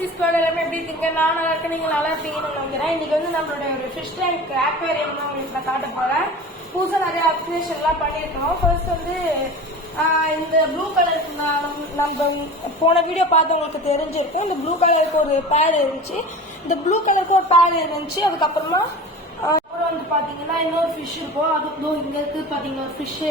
எல்லாமே எப்படி இருக்கீங்க? நான் நல்லா இருக்கேன், நீங்க நல்லா இருப்பீங்கன்னு நினைக்கிறேன். இன்னைக்கு வந்து நம்மளோட ஒரு ஃபிஷ் டேங்க் அக்வேரியம் தான் உங்களுக்கு நான் காட்ட போறேன். புதுசா நிறைய அப்கிரேஷன் எல்லாம் பண்ணிருக்கோம். ஃபர்ஸ்ட் வந்து இந்த ப்ளூ கலர் நம்ம போன வீடியோ பார்த்தவங்களுக்கு தெரிஞ்சிருக்கும். இந்த ப்ளூ கலருக்கு ஒரு பேட் இருந்துச்சு, இந்த ப்ளூ கலருக்கு ஒரு பேட் இருந்துச்சு. அதுக்கப்புறமா அப்புறம் வந்து பாத்தீங்கன்னா இன்னொரு ஃபிஷ் இருக்கும். அது இங்க இருக்கு பாத்தீங்கன்னா ஒரு ஃபிஷ்,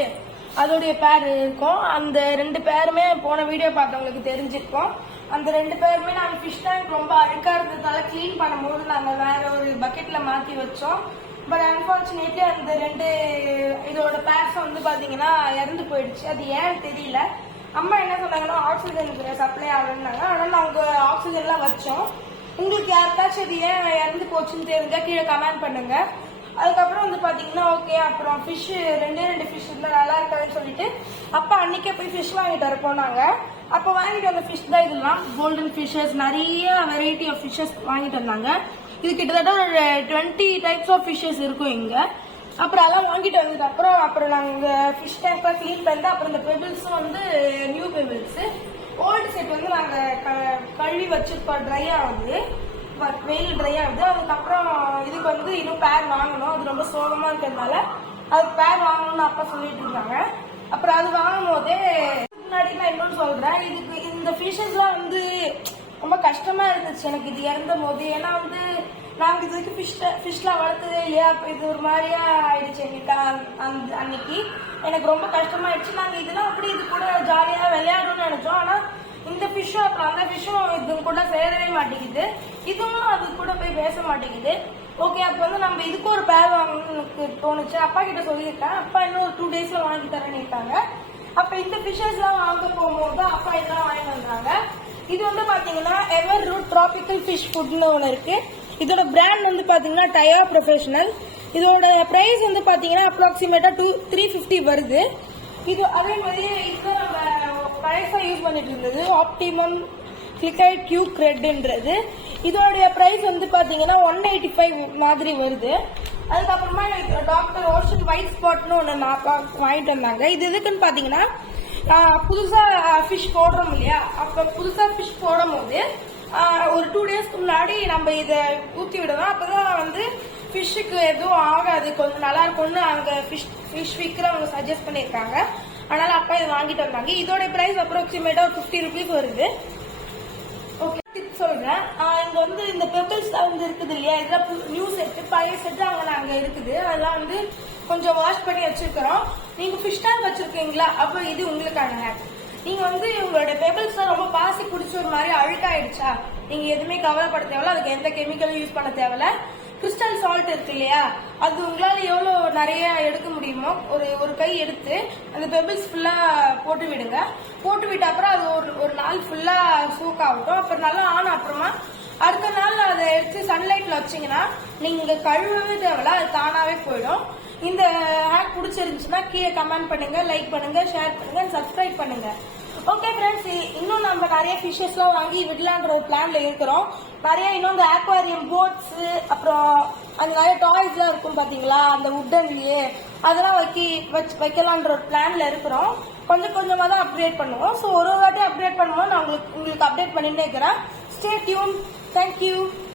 அதோடைய பேர் இருக்கும். அந்த ரெண்டு பேருமே போன வீடியோ பார்த்தவங்களுக்கு தெரிஞ்சிருக்கோம். அந்த ரெண்டு பேருமே நாங்கள் ஃபிஷ் டேங்க் ரொம்ப அழுக்கா இருந்ததால கிளீன் பண்ணும்போது நாங்கள் வேற ஒரு பக்கெட்ல மாற்றி வச்சோம். பட் அன்பார்ச்சுனேட்லி அந்த ரெண்டு இதோட பேர்ஸ் வந்து பாத்தீங்கன்னா இறந்து போயிடுச்சு. அது ஏன்னு தெரியல. அம்மா என்ன சொன்னாங்கன்னா ஆக்சிஜன் சப்ளை ஆகுன்னாங்க. அதனால அவங்க ஆக்சிஜன்லாம் வச்சோம். உங்களுக்கு யாருக்காச்சும் இது ஏன் இறந்து போச்சுன்னு தெரிஞ்சா கீழே கமெண்ட் பண்ணுங்க. அதுக்கப்புறம் வந்து பாத்தீங்கன்னா ஓகே, அப்புறம் ஃபிஷ் ரெண்டு ஃபிஷ் இருந்தா நல்லா இருக்காதுன்னு சொல்லிட்டு அப்பா அன்னைக்கே போய் ஃபிஷ் வாங்கிட்டு வர போனாங்க. அப்ப வாங்கிட்டு வந்த ஃபிஷ் தான் இதெல்லாம் கோல்டன் ஃபிஷஸ், நிறைய வெரைட்டி ஆஃப் ஃபிஷஸ் வாங்கிட்டு வந்தாங்க. இது கிட்டத்தட்ட ஒரு 20 டைப்ஸ் ஆஃப் ஃபிஷஸ் இருக்கும் இங்க. அப்புறம் அதெல்லாம் வாங்கிட்டு வந்ததுக்கு அப்புறம் நாங்க ஃபிஷ் டேங்க் கிளீன் பண்ணிட்டு அப்புறம் இந்த பெபிள்ஸும் வந்து நியூ பெபிள்ஸ், ஓல்டு செட் வந்து நாங்க கழுவி வச்சிருக்கோம். ட்ரை ஆகுது, வெயில் ட்ரை ஆகுது. அதுக்கப்புறம் இதுக்கு வந்து இன்னும் பேர் வாங்கணும். அது ரொம்ப சோகமா இருக்கிறதுனால அதுக்கு பேர் வாங்கணும்னு அப்பா சொல்லிட்டு இருக்காங்க. அப்புறம் அது வாங்கும் போதே முன்னாடி நான் இன்னொன்னு சொல்றேன், இதுக்கு இந்த ஃபிஷஸ்லாம் வந்து ரொம்ப கஷ்டமா இருந்துச்சு எனக்கு இது இறந்த போது. ஏன்னா வந்து நாங்க இது வரைக்கும் ஃபிஷ்லாம் வளர்த்ததே இல்லையா. அப்ப இது ஒரு மாதிரியா ஆயிடுச்சு எங்களுக்கு. அன்னைக்கு எனக்கு ரொம்ப கஷ்டமாயிடுச்சு. நாங்க இதெல்லாம் அப்படி இது கூட ஜாலியா விளையாடணும்னு நினைச்சோம். ஆனா இந்த ஃபிஷ்ஷும் அப்புறம் அந்த ஃபிஷ்ஷும் இது கூட சேரவே மாட்டேங்குது, இதுவும் அது கூட போய் பேச மாட்டேங்குது. ஓகே, அப்ப வந்து நம்ம இதுக்கு ஒரு பேர் வாங்கணும்னு தோணுச்சு. அப்பா கிட்ட சொல்லியிருக்கேன். அப்பா இன்னும் ஒரு 2 daysல வாங்கி தரேன்னு இருக்காங்க. அப்ப இந்த ஃபிஷஸ் எல்லாம் வாங்க போகும்போது அப்பா இதெல்லாம் வாங்கி வந்தாங்க. இது வந்து பாத்தீங்கன்னா எவர் ரூட் டிராபிக்கல் ஃபிஷ் ஃபுட்னு ஒன்று இருக்கு. இதோட பிராண்ட் வந்து பாத்தீங்கன்னா டயா ப்ரொஃபஷனல். இதோட பிரைஸ் வந்து பாத்தீங்கன்னா அப்ராக்சிமேட்டா 350 வருது. இது அதே மாதிரி இதுதான் நம்ம பழைசா யூஸ் பண்ணிட்டு இருந்தது ஆப்டிமம் கிளிக்கைட் கியூக் ரெட்ன்றது. இதோடைய பிரைஸ் வந்து பாத்தீங்கன்னா 185 மாதிரி வருது. அதுக்கப்புறமா டாக்டர் ஓஷன் ஒயிட் ஸ்பாட்னு ஒன்று வாங்கிட்டு வந்தாங்க. இது எதுக்குன்னு பாத்தீங்கன்னா புதுசா ஃபிஷ் போடுறோம் இல்லையா, அப்ப புதுசா ஃபிஷ் போடும் போது ஒரு 2 daysக்கு முன்னாடி நம்ம இதை ஊற்றி விடுவோம். அப்பதான் வந்து ஃபிஷ்ஷுக்கு எதுவும் ஆகாது, கொஞ்சம் நல்லா இருக்கும்னு அங்க ஃபிஷ் விற்கிறவங்க சஜஸ்ட் பண்ணியிருக்காங்க. அதனால அப்பா இதை வாங்கிட்டு வந்தாங்க. இதோட பிரைஸ் அப்ராக்சிமேட்டா 50 rupees வருது. ஓகே, டிப்ஸ் சொல்றேன். இங்க வந்து இந்த பெப்பிள்ஸ் வந்து இருக்குது இல்லையா, இதெல்லாம் நியூ செட், பழைய செட் அங்க இருக்குது. அதெல்லாம் வந்து கொஞ்சம் வாஷ் பண்ணி வச்சிருக்கிறோம். நீங்க ஃபிஷ் டேங்க் வச்சிருக்கீங்களா, அப்போ இது உங்களுக்கான ஹேக். நீங்க வந்து உங்களோட பெபிள்ஸ் ரொம்ப பாசி குடிச்ச ஒரு மாதிரி அழுக்காயிடுச்சா, நீங்க எதுவுமே கவலைப்பட தேவையில்ல. அதுக்கு எந்த கெமிக்கலும் யூஸ் பண்ண தேவையில்ல. கிறிஸ்டல் சால்ட் இருக்கு இல்லையா, அது உங்களால எவ்வளவு நிறைய எடுக்க முடியுமோ ஒரு கை எடுத்து அந்த பெபிள்ஸ் ஃபுல்லா போட்டு விடுங்க. போட்டு விட்ட அப்புறம் அது ஒரு நாள் ஃபுல்லா சூக் ஆகட்டும். அப்புறம் நல்லா ஆன அப்புறமா அடுத்த நாள் அதை எடுத்து சன்லைட்ல வச்சீங்கன்னா நீங்க கழுவவே தேவையில்ல, அது தானாவே போயிடும். இந்த ஹேக் பிடிச்சிருந்துச்சுன்னா கீழே கமெண்ட் பண்ணுங்க, லைக் பண்ணுங்க, ஷேர் பண்ணுங்க, சப்ஸ்கிரைப் பண்ணுங்க. ஓகே ஃப்ரெண்ட்ஸ், இன்னும் நம்ம நிறைய ஃபிஷஸ்லாம் வாங்கி விடலான்ற ஒரு பிளான்ல இருக்கிறோம். நிறைய இன்னும் இந்த அக்வாரியம் போட்ஸ், அப்புறம் அந்த நிறைய டாய்ஸ்லாம் இருக்கும் பாத்தீங்களா, அந்த உட்டன்லயே அதெல்லாம் வைக்கலான்ற ஒரு பிளான்ல இருக்கிறோம். கொஞ்சம் கொஞ்சமா தான் அப்டேட் பண்ணுவோம். ஸோ ஒரு வாட்டி அப்டேட் பண்ணுவோம், நான் உங்களுக்கு அப்டேட் பண்ணிட்டே இருக்கிறேன். Stay tune. தேங்க்யூ.